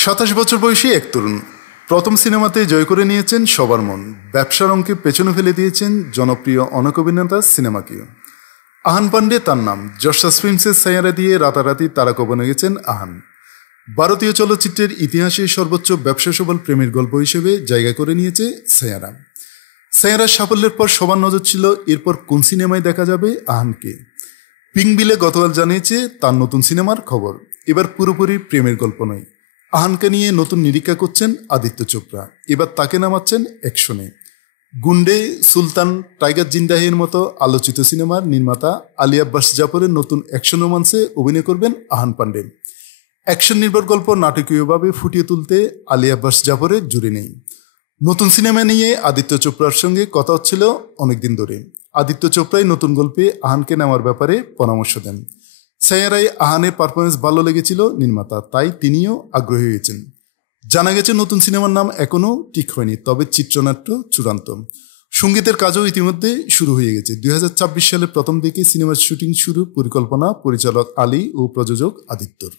27 বছর বয়সী এক তরুণ প্রথম সিনেমাতে জয় করে নিয়েছেন সবার মন। ব্যবসার অঙ্কে পেছনে ফেলে দিয়েছেন জনপ্রিয় অনেক অভিনেতা সিনেমাকেও। আহান পান্ডে তার নাম। যশ ফিল্মসের সাইয়ারা দিয়ে রাতারাতি তারকা বনে গেছেন আহান। ভারতীয় চলচ্চিত্রের ইতিহাসে সর্বোচ্চ ব্যবসা সফল প্রেমের গল্প হিসেবে জায়গা করে নিয়েছে সাইয়ারা। সাইয়ারার সাফল্যের পর সবার নজর ছিল এরপর কোন সিনেমায় দেখা যাবে আহানকে। পিংবিলে গতকাল জানিয়েছে তার নতুন সিনেমার খবর। এবার পুরোপুরি প্রেমের গল্প নয়, আহানকে নিয়ে নতুন নিরীক্ষা করছেন আদিত্য চোপড়া। এবার তাকে নামাচ্ছেন অ্যাকশনে। গুন্ডে, সুলতান, টাইগার জিন্দাহের মতো আলোচিত সিনেমার নির্মাতা আলী আব্বাস জাফরের নতুন অ্যাকশন রোমান্সে অভিনয় করবেন আহান পান্ডে। অ্যাকশন নির্ভর গল্প নাটকীয়ভাবে ফুটিয়ে তুলতে আলী আব্বাস জাফরের জুড়ি নেই। নতুন সিনেমা নিয়ে আদিত্য চোপড়ার সঙ্গে কথা হচ্ছিল অনেকদিন ধরে। আদিত্য চোপড়াই নতুন গল্পে আহানকে নেওয়ার ব্যাপারে পরামর্শ দেন। সাইয়ারায় আহানের পারফরমেন্স ভালো লেগেছিল নির্মাতা, তাই তিনিও আগ্রহী হয়েছেন। জানা গেছে নতুন সিনেমার নাম এখনও ঠিক হয়নি, তবে চিত্রনাট্য চূড়ান্ত। সঙ্গীতের কাজও ইতিমধ্যে শুরু হয়ে গেছে। 2026 সালের প্রথম দিকে সিনেমার শুটিং শুরু পরিকল্পনা পরিচালক আলী ও প্রযোজক আদিত্যর।